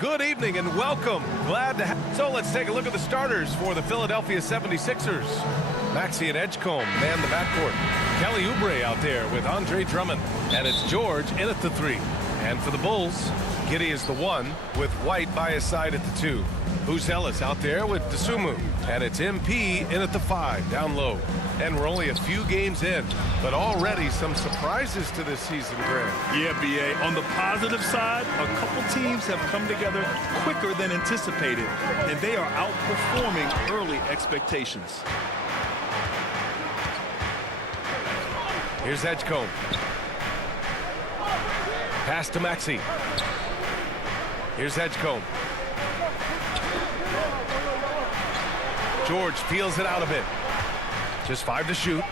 Good evening and welcome. Glad to have... So let's take a look at the starters for the Philadelphia 76ers. Maxey and Edgecombe man the backcourt. Kelly Oubre out there with Andre Drummond. And it's George in at the 3. And for the Bulls, Giddey is the 1 with White by his side at the 2. Buzelis out there with Dosunmu. And it's MP in at the 5 down low. And we're only a few games in, but already some surprises to this season, Grant. Yeah, B.A. On the positive side, a couple teams have come together quicker than anticipated, and they are outperforming early expectations. Here's Edgecombe. Pass to Maxey. Here's Edgecombe. George feels it out a bit. Just 5 to shoot.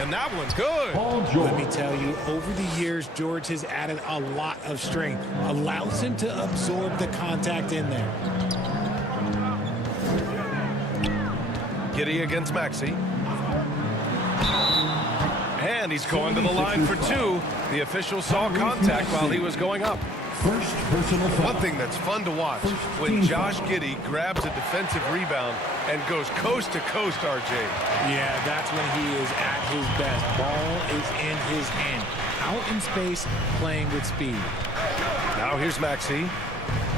And that one's good. Let me tell you, over the years, George has added a lot of strength. Allows him to absorb the contact in there. Giddey against Maxey. And he's going to the line for 2. The official saw contact while he was going up. One thing that's fun to watch, when Josh Giddey grabs a defensive rebound and goes coast to coast, RJ. Yeah, that's when he is at his best. Ball is in his hand. Out in space, playing with speed. Now here's Maxey.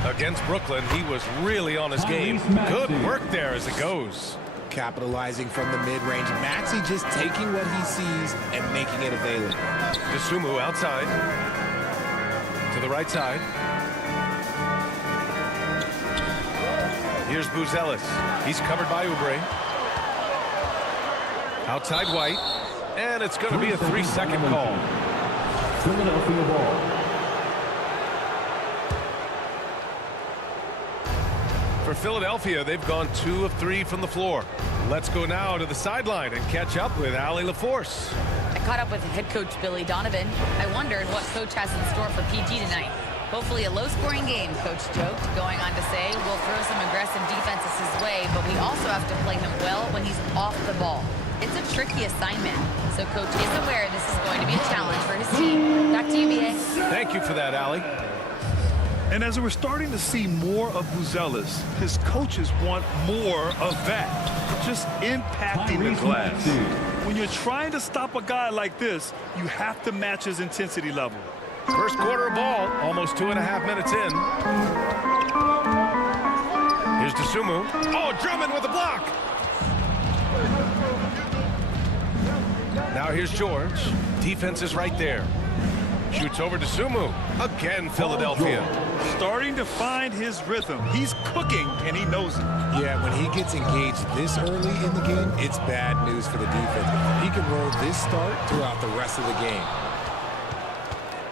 Against Brooklyn, he was really on his game. Good work there as it goes. Capitalizing from the mid-range. Maxey just taking what he sees and making it available. Dosunmu outside. To the right side. Here's Buzelis. He's covered by Oubre. Outside White. And it's going to be a 3-second call. Philadelphia ball. For Philadelphia, they've gone 2 of 3 from the floor. Let's go now to the sideline and catch up with Allie LaForce. I caught up with head coach Billy Donovan. I wondered what coach has in store for PG tonight. Hopefully a low-scoring game, coach joked, going on to say we'll throw some aggressive defenses his way, but we also have to play him well when he's off the ball. It's a tricky assignment, so coach is aware this is going to be a challenge for his team. Back to you, B.A. Thank you for that, Allie. And as we're starting to see more of Buzelis, his coaches want more of that. Just impacting the glass. When you're trying to stop a guy like this, you have to match his intensity level. First quarter ball, almost 2.5 minutes in. Here's Dosunmu. Oh, Drummond with a block. Now here's George. Defense is right there. Shoots over to Dosunmu. Again, Philadelphia. Starting to find his rhythm. He's cooking, and he knows it. Yeah, when he gets engaged this early in the game, it's bad news for the defense. He can roll this start throughout the rest of the game.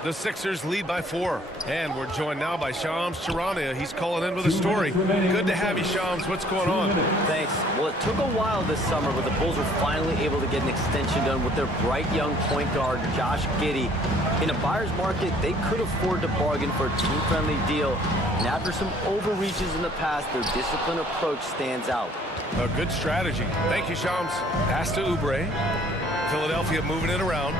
The Sixers lead by 4. And we're joined now by Shams Charania. He's calling in with a story. Good to have you, Shams. What's going on? Thanks. Well, it took a while this summer, but the Bulls were finally able to get an extension done with their bright young point guard, Josh Giddey. In a buyer's market, they could afford to bargain for a team-friendly deal. And after some overreaches in the past, their disciplined approach stands out. A good strategy. Thank you, Shams. Pass to Oubre. Philadelphia moving it around.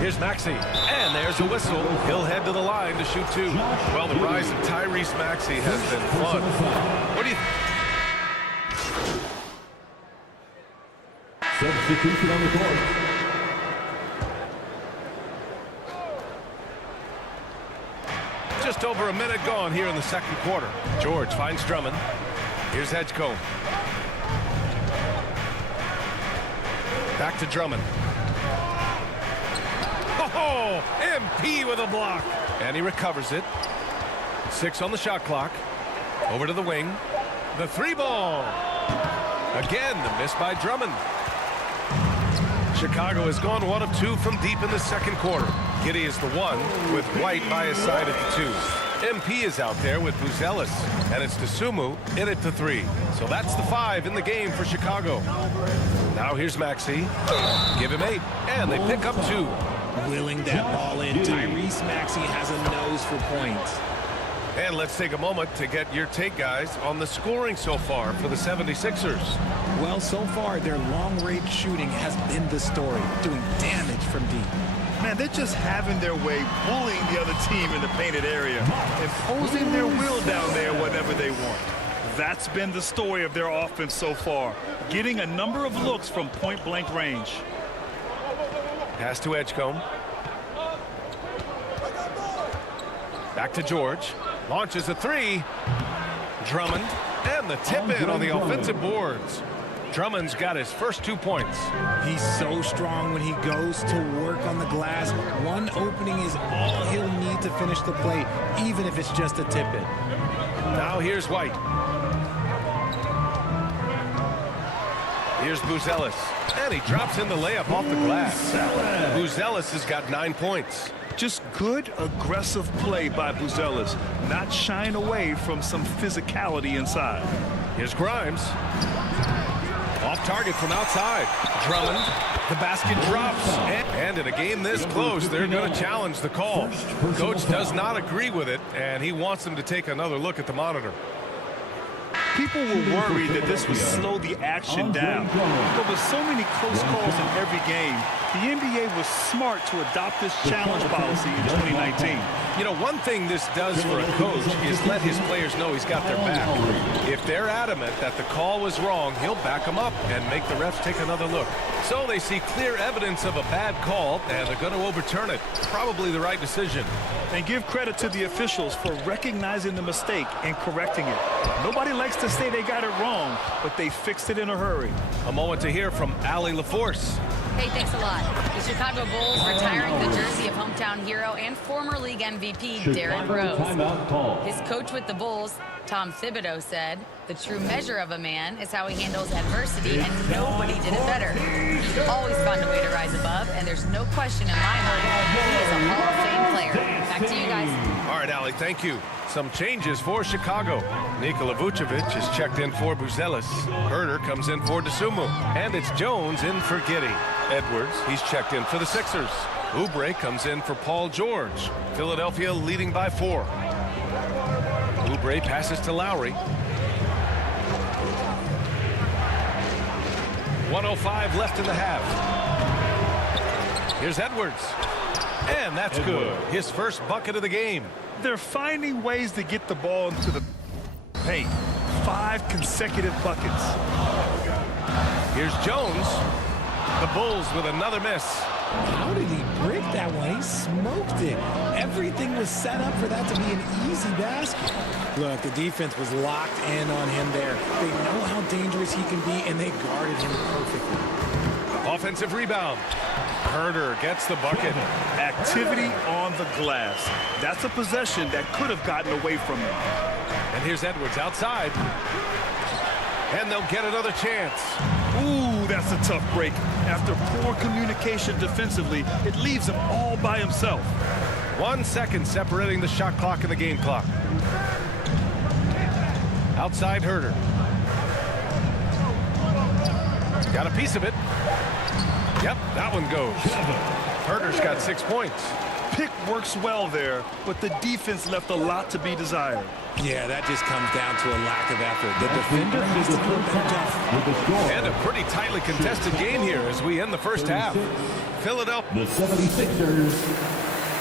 Here's Maxey, and there's a whistle. He'll head to the line to shoot 2. Well, the rise of Tyrese Maxey has been fun. What do you Substitution on the court. Just over a minute gone here in the second quarter. George finds Drummond. Here's Edgecombe. Back to Drummond. Oh, MP with a block. And he recovers it. 6 on the shot clock. Over to the wing. The 3-ball. Again, the miss by Drummond. Chicago has gone 1 of 2 from deep in the second quarter. Giddey is the 1 with White by his side at the 2. MP is out there with Buzelis. And it's Dosunmu in at the 3. So that's the 5 in the game for Chicago. Now here's Maxey. Give him 8. And they pick up 2. Willing that ball in. Tyrese Maxey has a nose for points. And let's take a moment to get your take, guys, on the scoring so far for the 76ers. Well, so far, their long-range shooting has been the story, doing damage from deep. Man, they're just having their way, bullying the other team in the painted area, imposing their will down there whenever they want. That's been the story of their offense so far, getting a number of looks from point-blank range. Pass to Edgecombe. Back to George. Launches a three. Drummond. And the tip in on the offensive boards. Drummond's got his first 2 points. He's so strong when he goes to work on the glass. One opening is all he'll need to finish the play, even if it's just a tip in. Now here's White. Here's Buzelis. And he drops in the layup off the glass. Buzelis has got 9 points. Just good, aggressive play by Buzelis, not shying away from some physicality inside. Here's Grimes. Off target from outside. Drummond. The basket drops. And in a game this close, they're going to challenge the call. Coach does not agree with it, and he wants them to take another look at the monitor. People were worried that this would slow the action down. But with so many close calls in every game, the NBA was smart to adopt this challenge policy in 2019. You know, one thing this does for a coach is let his players know he's got their back. If they're adamant that the call was wrong, he'll back them up and make the refs take another look. So they see clear evidence of a bad call, and they're going to overturn it. Probably the right decision. And give credit to the officials for recognizing the mistake and correcting it. Nobody likes to say they got it wrong, but they fixed it in a hurry. A moment to hear from Allie LaForce. Hey, thanks a lot. The Chicago Bulls retiring the jersey of hometown hero and former league MVP Darren Rose. His coach with the Bulls, Tom Thibodeau, said, "The true measure of a man is how he handles adversity, and nobody did it better. He's always found a way to rise above, and there's no question in my mind he is a Hall of Fame player." Back to you guys. All right, Allie, thank you. Some changes for Chicago. Nikola Vucevic is checked in for Buzelis. Herter comes in for DeSumo. And it's Jones in for Giddey. Edwards, he's checked in for the Sixers. Oubre comes in for Paul George. Philadelphia leading by 4. Oubre passes to Lowry. 1:05 left in the half. Here's Edwards. And that's good. His first bucket of the game. They're finding ways to get the ball into the paint. 5 consecutive buckets. Here's Jones. The Bulls with another miss. How did he break that one? He smoked it. Everything was set up for that to be an easy basket. Look, the defense was locked in on him there. They know how dangerous he can be, and they guarded him perfectly. Offensive rebound. Herter gets the bucket. Activity on the glass. That's a possession that could have gotten away from him. And here's Edwards outside. And they'll get another chance. Ooh, that's a tough break. After poor communication defensively, it leaves him all by himself. 1 second separating the shot clock and the game clock. Outside Herter. Got a piece of it. Yep, that one goes. Herter's got 6 points. Pick works well there, but the defense left a lot to be desired. Yeah, that just comes down to a lack of effort. The defender has to do a better job. And a pretty tightly contested game here as we end the first half. Philadelphia. The 76ers,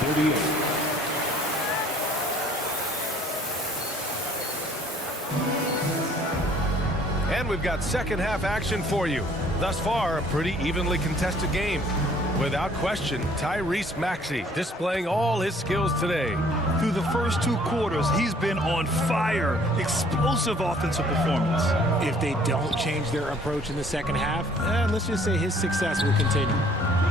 38. And we've got second half action for you. Thus far, a pretty evenly contested game. Without question, Tyrese Maxey displaying all his skills today. Through the first 2 quarters, he's been on fire. Explosive offensive performance. If they don't change their approach in the second half, let's just say his success will continue.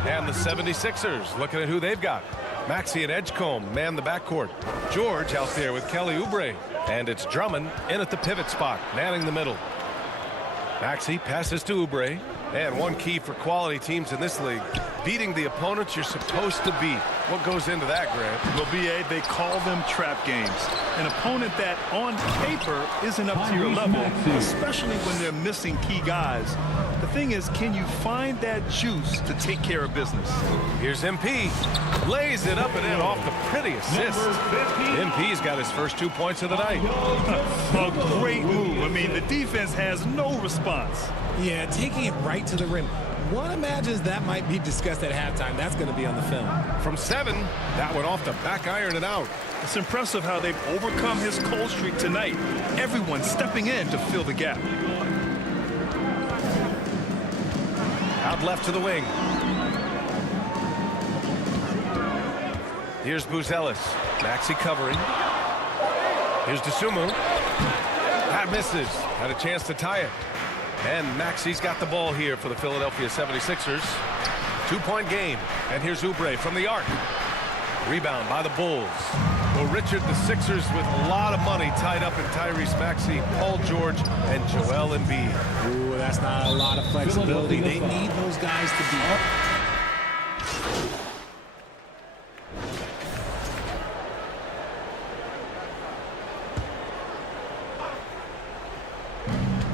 And the 76ers, looking at who they've got. Maxey and Edgecombe man the backcourt. George out there with Kelly Oubre. And it's Drummond in at the pivot spot, manning the middle. Maxey passes to Oubre. And one key for quality teams in this league, beating the opponents you're supposed to beat. What goes into that, Grant? Well, B.A., they call them trap games. An opponent that, on paper, isn't up to your level, especially when they're missing key guys. The thing is, can you find that juice to take care of business? Here's MP. Lays it up and in off the pretty assist. MP's got his first 2 points of the night. A great move. I mean, the defense has no response. Yeah, taking it right to the rim. One imagines that might be discussed at halftime. That's going to be on the film. From 7, that one off the back iron and out. It's impressive how they've overcome his cold streak tonight. Everyone stepping in to fill the gap. Out left to the wing. Here's Buzelis. Maxey covering. Here's Dosunmu. That misses. Had a chance to tie it. And Maxey's got the ball here for the Philadelphia 76ers. 2-point game. And here's Oubre from the arc. Rebound by the Bulls. Well, Richard, the Sixers with a lot of money tied up in Tyrese Maxey, Paul George, and Joel Embiid. Ooh, that's not a lot of flexibility. They need those guys to be up.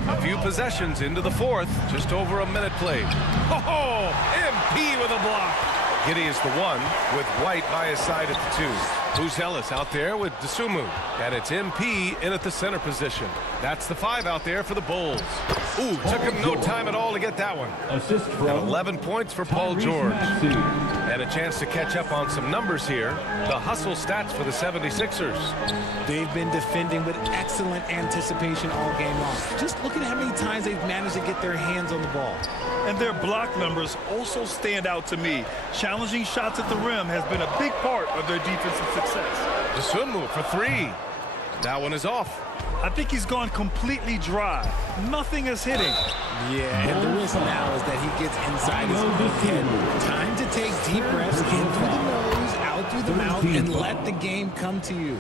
A few possessions into the 4th, just over a minute played. Oh, MP with a block. Giddey is the 1 with White by his side at the 2. Buzelis out there with Dosunmu. And it's MP in at the center position. That's the 5 out there for the Bulls. Ooh, took him no time at all to get that one. Assist from And 11 points for Paul George. And a chance to catch up on some numbers here. The hustle stats for the 76ers. They've been defending with excellent anticipation all game long. Just look at how many times they've managed to get their hands on the ball. And their block numbers also stand out to me. Challenging shots at the rim has been a big part of their defensive success. Dosunmu for 3. That one is off. I think he's gone completely dry. Nothing is hitting. Yeah, and the risk now is that he gets inside his own head. Time to take deep breaths in through the nose, out through the mouth, and let the game come to you.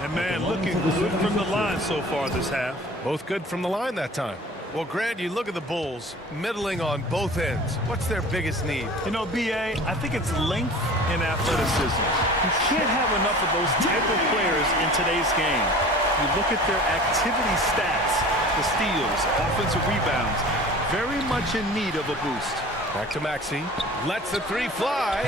And man, looking good from the line so far this half. Both good from the line that time. Well, Grant, you look at the Bulls, middling on both ends. What's their biggest need? You know, B.A., I think it's length and athleticism. You can't have enough of those type of players in today's game. You look at their activity stats, the steals, offensive rebounds, very much in need of a boost. Back to Maxey. Lets the 3 fly.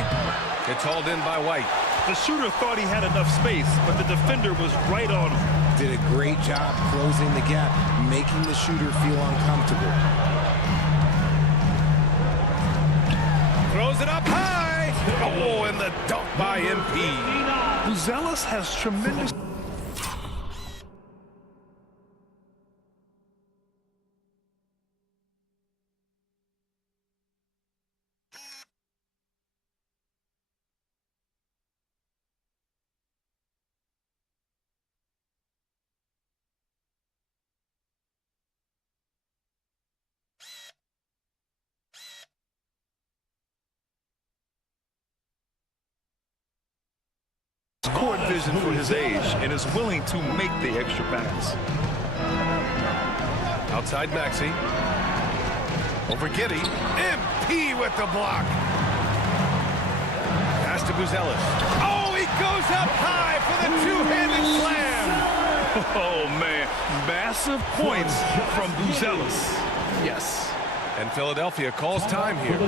It's hauled in by White. The shooter thought he had enough space, but the defender was right on him. Did a great job closing the gap, making the shooter feel uncomfortable. Throws it up high. Oh, and the dunk by MP. Buzelis has tremendous... court vision for his age and is willing to make the extra pass. Outside Maxey. Over Giddey. MP with the block. Pass to Buzelis. Oh, he goes up high for the two-handed slam. Oh, man. Massive points from Buzelis. Yes. And Philadelphia calls time here.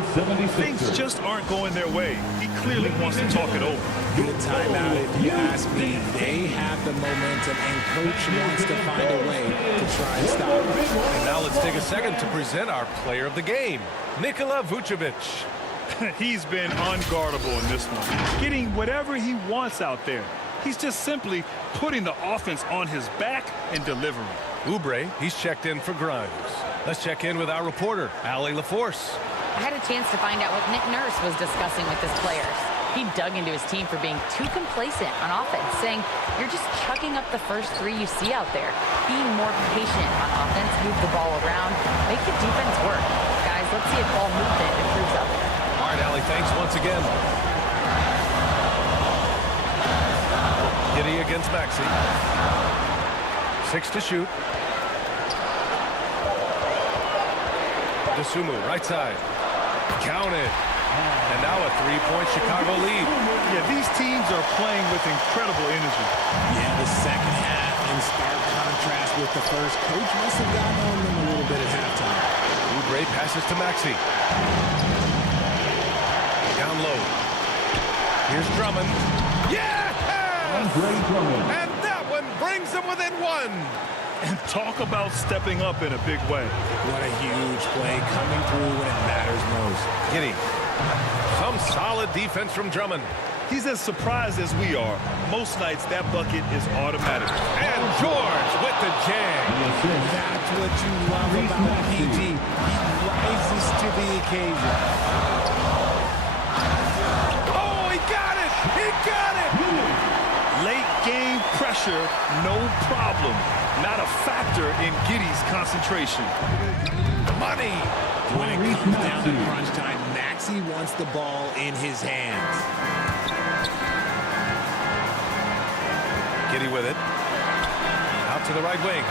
Things just aren't going their way. He clearly wants to talk it over. Good timeout, if you ask me. They have the momentum, and Coach wants to find a way to try and stop it. And now let's take a second to present our player of the game, Nikola Vucevic. He's been unguardable in this one, getting whatever he wants out there. He's just simply putting the offense on his back and delivering. Oubre, he's checked in for Grimes. Let's check in with our reporter, Allie LaForce. I had a chance to find out what Nick Nurse was discussing with his players. He dug into his team for being too complacent on offense, saying, you're just chucking up the first 3 you see out there. Be more patient on offense, move the ball around, make the defense work. Guys, let's see if ball movement improves out there. All right, Allie, thanks once again. Giddey against Maxey. 6 to shoot. Dosunmu, right side. Counted. And now a 3-point Chicago lead. Yeah, these teams are playing with incredible energy. Yeah, the second half in stark contrast with the first. Coach must have gotten on them a little bit at halftime. Oubre passes to Maxey. Down low. Here's Drummond. Yeah! And that one brings them within 1. And talk about stepping up in a big way. What a huge play coming through when it matters most. Giddy. Some solid defense from Drummond. He's as surprised as we are. Most nights, that bucket is automatic. And George with the jam. That's what you love about PG. He rises to the occasion. Oh, he got it! He got it! Late game pressure, no problem. Not a factor in Giddy's concentration. Money! When it comes down to crunch time, Maxey wants the ball in his hands. Giddy with it. Out to the right wing.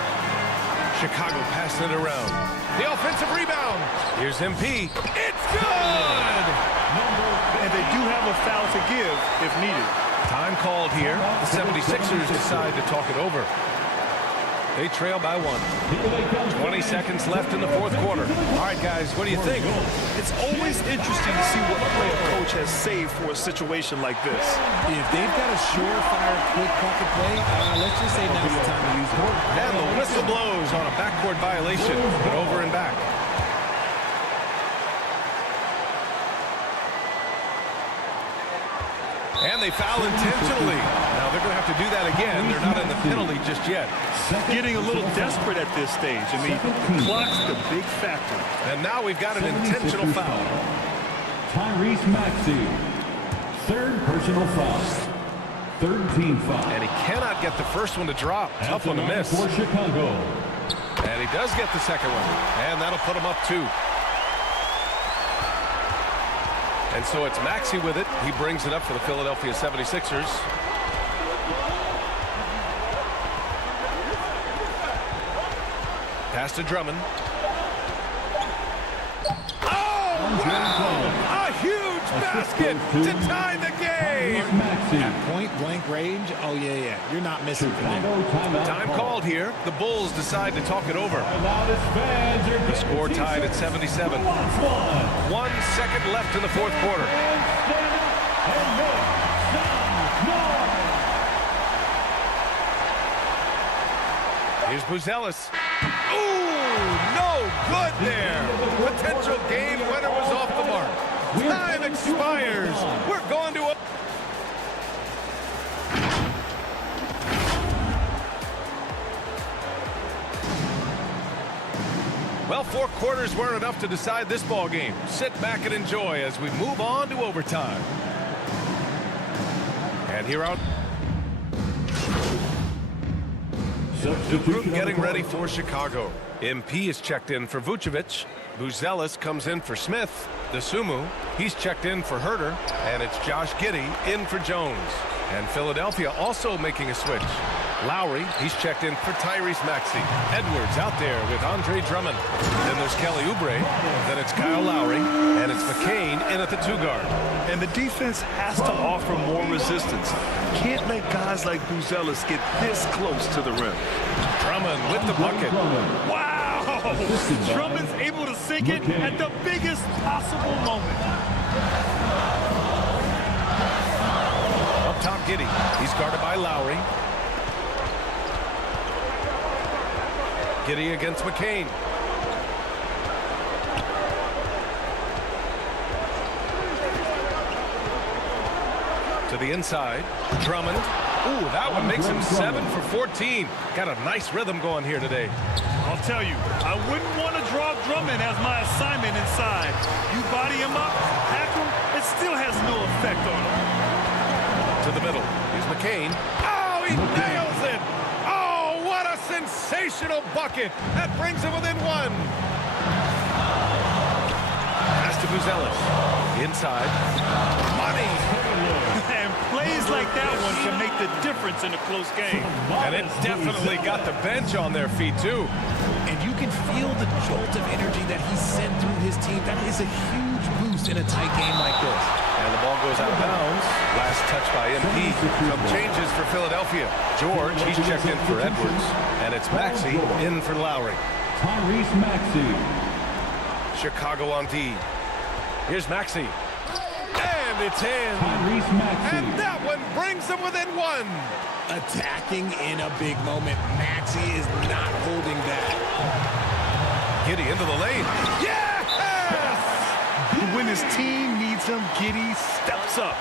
Chicago passing it around. The offensive rebound. Here's MP. It's good! And they do have a foul to give if needed. Time called here. The 76ers decide to talk it over. They trail by 1. 20 seconds left in the fourth quarter. All right, guys, what do you think? It's always interesting to see what play a coach has saved for a situation like this. If they've got a surefire, quick bucket play, let's just say now's the time to use it. And the whistle blows on a backcourt violation, but over and back. And they foul intentionally. Now they're going to have to do that again. They're not in the penalty just yet. Getting a little desperate at this stage. I mean, the clock's the big factor. And now we've got an intentional foul. Tyrese Maxey, third personal foul. Third team foul. And he cannot get the first one to drop. Tough one to miss. For Chicago. And he does get the second one. And that'll put him up 2. And so it's Maxey with it. He brings it up for the Philadelphia 76ers. Pass to Drummond. Oh, wow! A huge basket to tie the game! At point-blank range, oh, yeah. You're not missing from there. Time called here. The Bulls decide to talk it over. The score tied at 77. 1 second left in the fourth quarter. Here's Buzelis. Ooh, no good there. Potential game winner was off the mark. Time expires. We're going to a... Well, 4 quarters weren't enough to decide this ball game. Sit back and enjoy as we move on to overtime. And here out. The group getting ready for Chicago. MP is checked in for Vucevic. Buzelis comes in for Smith. Dosunmu, he's checked in for Herter. And it's Josh Giddey in for Jones. And Philadelphia also making a switch. Lowry, he's checked in for Tyrese Maxey. Edwards out there with Andre Drummond. Then there's Kelly Oubre. Then it's Kyle Lowry. And it's McCain in at the 2 guard. And the defense has to offer more resistance. Can't let guys like Buzelis get this close to the rim. Drummond with the bucket. Wow! Drummond's able to sink it at the biggest possible moment. Up top, Giddey. He's guarded by Lowry. Giddey against McCain. To the inside. Drummond. Ooh, that one makes him 7 for 14. Got a nice rhythm going here today. I'll tell you, I wouldn't want to draw Drummond as my assignment inside. You body him up, hack him, it still has no effect on him. To the middle. Here's McCain. Oh, he nails it! Oh, what a sensational bucket! That brings him within 1. Pass to Buzelis. Inside. Money! And plays like that one can make the difference in a close game. And it definitely got the bench on their feet, too. And you can feel the jolt of energy that he sent through his team. That is a huge boost in a tight game like this. And the ball goes out of bounds. Last touch by MP. Some changes for Philadelphia. George, he's checked in for Edwards. And it's Maxey in for Lowry. Tyrese Maxey. Chicago on D. Here's Maxey. And it's in. Tyrese Maxey. And that one brings them within 1. Attacking in a big moment. Maxey is not holding back. Giddey into the lane. Yes! When his team needs him, Giddy steps up.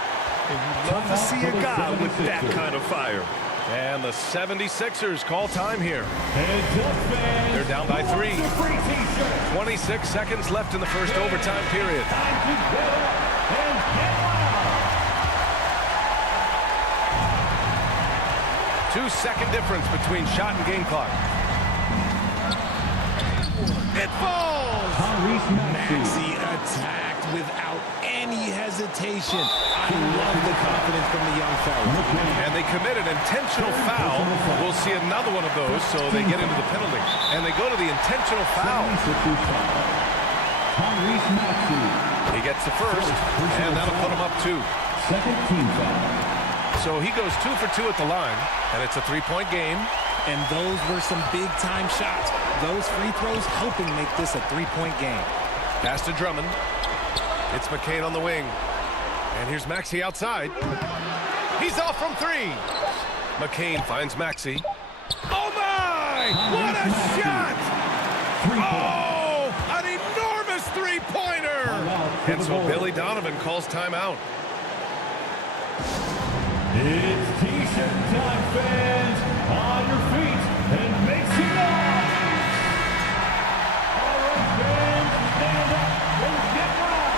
And you love to see a guy with that kind of fire. And the 76ers call time here. They're down by 3. 26 seconds left in the first overtime period. Two-second difference between shot and game clock. It falls! Maxey attacked without any hesitation. I love the confidence from the young fella. And they commit an intentional foul. We'll see another one of those, so they get into the penalty. And they go to the intentional foul. He gets the first, and that'll put him up 2. Second team foul. So he goes 2 for 2 at the line, and it's a 3-point game. And those were some big-time shots. Those free throws helping make this a 3-point game. Pass to Drummond. It's McCain on the wing. And here's Maxey outside. He's off from 3. McCain finds Maxey. Oh, my! What a shot! Oh, an enormous three-pointer! And so Billy Donovan calls timeout. It's T-shirt time, fans. On your feet and make some noise. All right, fans, stand up and get wild.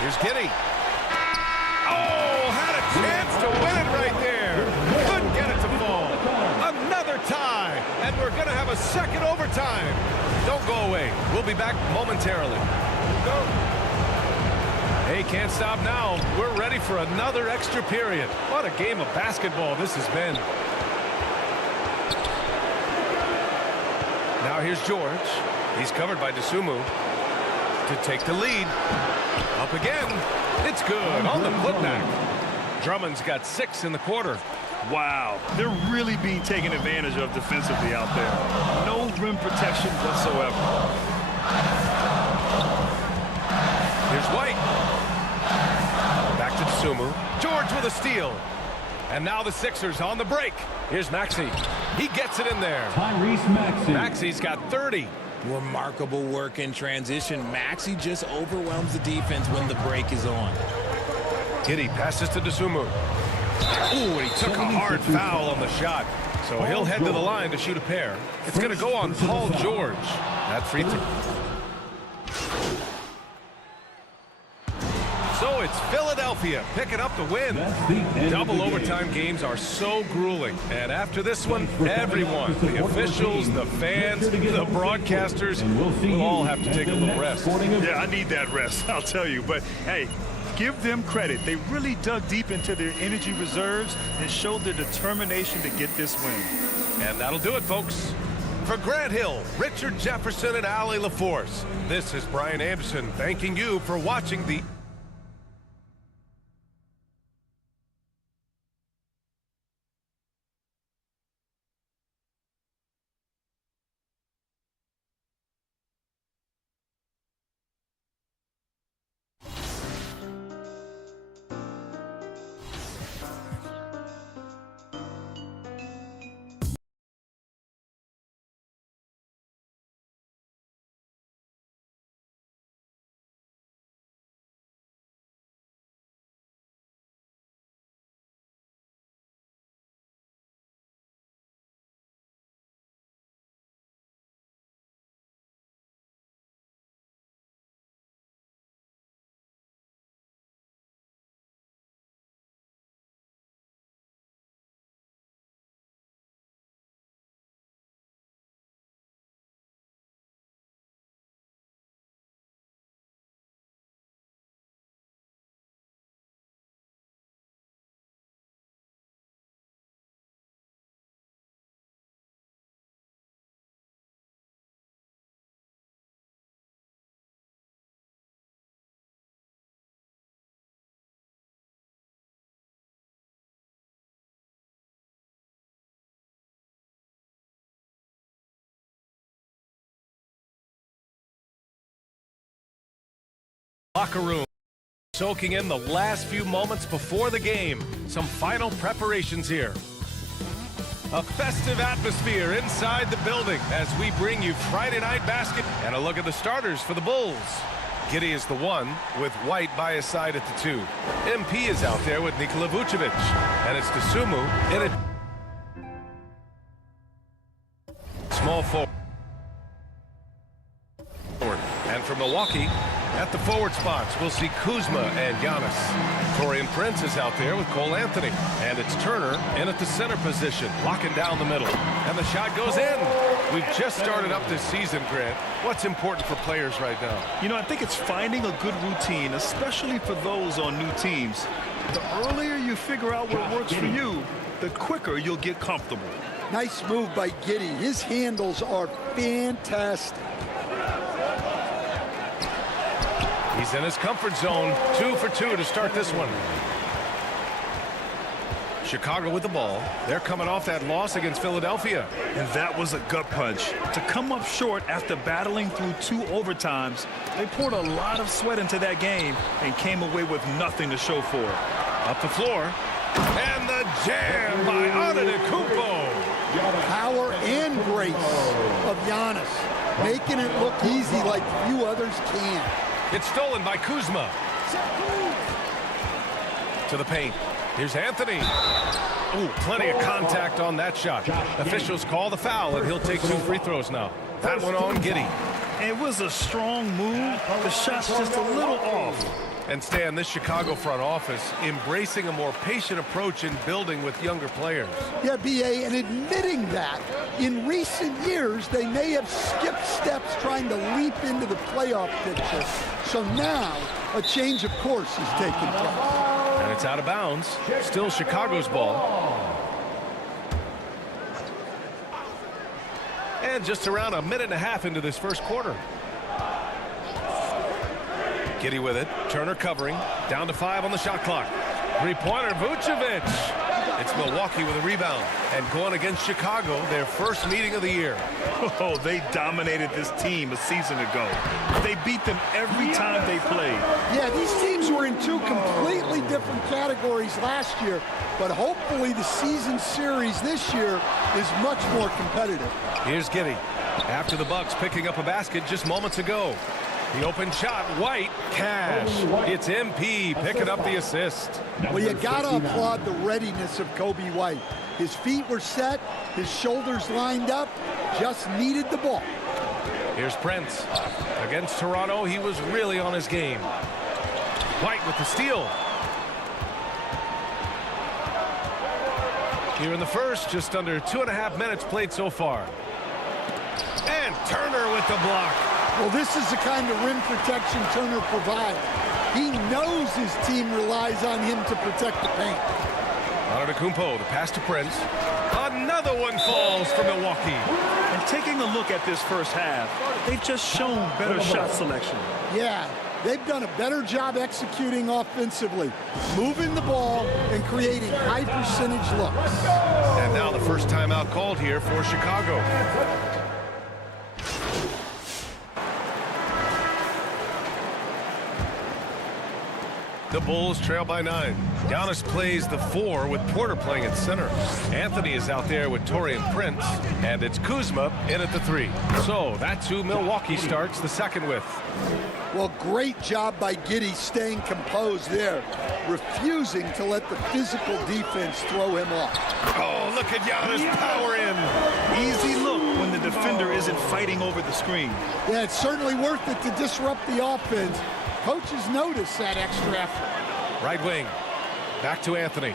Here's Giddy. Oh, had a chance to win it right there. Couldn't get it to fall. Another tie, and we're going to have a second overtime. Don't go away. We'll be back momentarily. Go. Hey, can't stop now. We're ready for another extra period. What a game of basketball this has been. Now here's George. He's covered by Dosunmu to take the lead. Up again. It's good on the putback. Drummond's got 6 in the quarter. Wow, they're really being taken advantage of defensively out there. No rim protection whatsoever. Here's White. Back to Dosunmu. George with a steal. And now the Sixers on the break. Here's Maxey. He gets it in there. Tyrese Maxey. Maxey's got 30. Remarkable work in transition. Maxey just overwhelms the defense when the break is on. Giddy passes to Dosunmu. Ooh, and he took a hard foul on the shot. So he'll head to the line to shoot a pair. It's going to go on Paul George. That free throw. So it's Philadelphia picking up the win. Double overtime games are so grueling. And after this one, everyone, the officials, the fans, the broadcasters, will all have to take a little rest. Yeah, I need that rest, I'll tell you. But, hey, give them credit. They really dug deep into their energy reserves and showed their determination to get this win. And that'll do it, folks. For Grant Hill, Richard Jefferson, and Allie LaForce, this is Brian Anderson thanking you for watching the locker room, soaking in the last few moments before the game. Some final preparations here. A festive atmosphere inside the building as we bring you Friday Night Basket and a look at the starters for the Bulls. Giddey is the 1 with White by his side at the 2. MP is out there with Nikola Vucevic. And it's Dosunmu in a small forward. And from Milwaukee, at the forward spots, we'll see Kuzma and Giannis. Torian Prince is out there with Cole Anthony. And it's Turner in at the center position, locking down the middle. And the shot goes in. We've just started up this season, Grant. What's important for players right now? You know, I think it's finding a good routine, especially for those on new teams. The earlier you figure out what works for you, the quicker you'll get comfortable. Nice move by Giddey. His handles are fantastic. He's in his comfort zone. 2 for 2 to start this one. Chicago with the ball. They're coming off that loss against Philadelphia. And that was a gut punch. To come up short after battling through 2 overtimes, they poured a lot of sweat into that game and came away with nothing to show for it. Up the floor. And the jam by Antetokounmpo. Power and grace of Giannis, making it look easy like few others can. It's stolen by Kuzma. To the paint. Here's Anthony. Ooh, plenty of contact on that shot. Officials call the foul, and he'll take 2 free throws now. That one on Giddey. It was a strong move. The shot's just a little off. And Stan, this Chicago front office embracing a more patient approach in building with younger players. Yeah, B.A., and admitting that in recent years they may have skipped steps trying to leap into the playoff picture. So now a change of course is taking place. And it's out of bounds. Still Chicago's ball. And just around a minute and a half into this first quarter. Giddey with it. Turner covering. Down to 5 on the shot clock. Three-pointer, Vucevic. It's Milwaukee with a rebound. And going against Chicago, their first meeting of the year. Oh, they dominated this team a season ago. They beat them every time they played. Yeah, these teams were in 2 completely different categories last year, but hopefully the season series this year is much more competitive. Here's Giddey. After the Bucks picking up a basket just moments ago. The open shot, White, cash. It's MP picking up the assist. Well, you got to applaud the readiness of Kobe White. His feet were set, his shoulders lined up, just needed the ball. Here's Prince. Against Toronto, he was really on his game. White with the steal. Here in the first, just under 2.5 minutes played so far. And Turner with the block. Well, this is the kind of rim protection Turner provides. He knows his team relies on him to protect the paint. Antetokounmpo, the pass to Prince. Another one falls for Milwaukee. And taking a look at this first half, they've just shown better shot selection. Yeah, they've done a better job executing offensively, moving the ball and creating high percentage looks. And now the first timeout called here for Chicago. The Bulls trail by 9. Giannis plays the 4 with Porter playing at center. Anthony is out there with Torian Prince. And it's Kuzma in at the 3. So that's who Milwaukee starts the second with. Well, great job by Giddey staying composed there, refusing to let the physical defense throw him off. Oh, look at Giannis power in. Easy look when the defender isn't fighting over the screen. Yeah, it's certainly worth it to disrupt the offense. Coaches notice that extra effort. Right wing. Back to Anthony.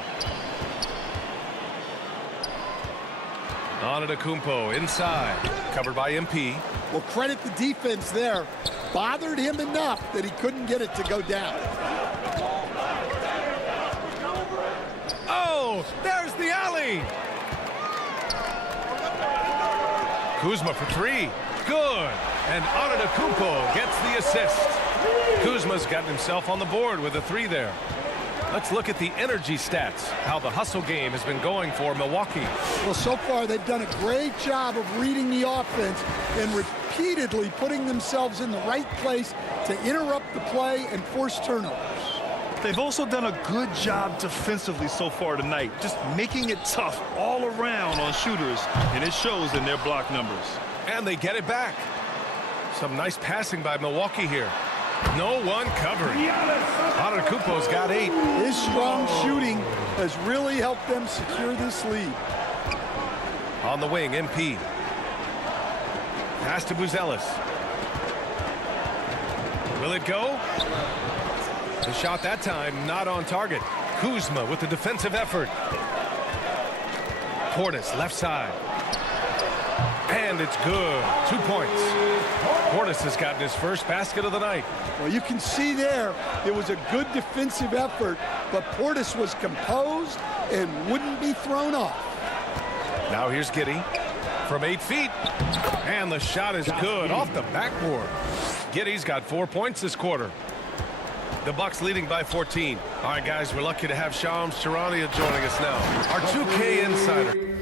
Antetokounmpo inside. Covered by MP. Well, credit the defense there. Bothered him enough that he couldn't get it to go down. Oh, there's the alley. Kuzma for 3. Good. And Antetokounmpo gets the assist. Kuzma's gotten himself on the board with a 3 there. Let's look at the energy stats, how the hustle game has been going for Milwaukee. Well, so far they've done a great job of reading the offense and repeatedly putting themselves in the right place to interrupt the play and force turnovers. They've also done a good job defensively so far tonight, just making it tough all around on shooters, and it shows in their block numbers. And they get it back. Some nice passing by Milwaukee here. No one covering. Antetokounmpo's got 8. His strong shooting has really helped them secure this lead. On the wing, MP. Pass to Buzelis. Will it go? The shot that time not on target. Kuzma with the defensive effort. Portis left side. And it's good. 2 points. Portis has gotten his first basket of the night. Well, you can see there was a good defensive effort, but Portis was composed and wouldn't be thrown off. Now here's Giddey from 8 feet. And the shot is good off the backboard. Giddey's got 4 points this quarter. The Bucks leading by 14. All right, guys, we're lucky to have Shams Charania joining us now. Our 2K insider.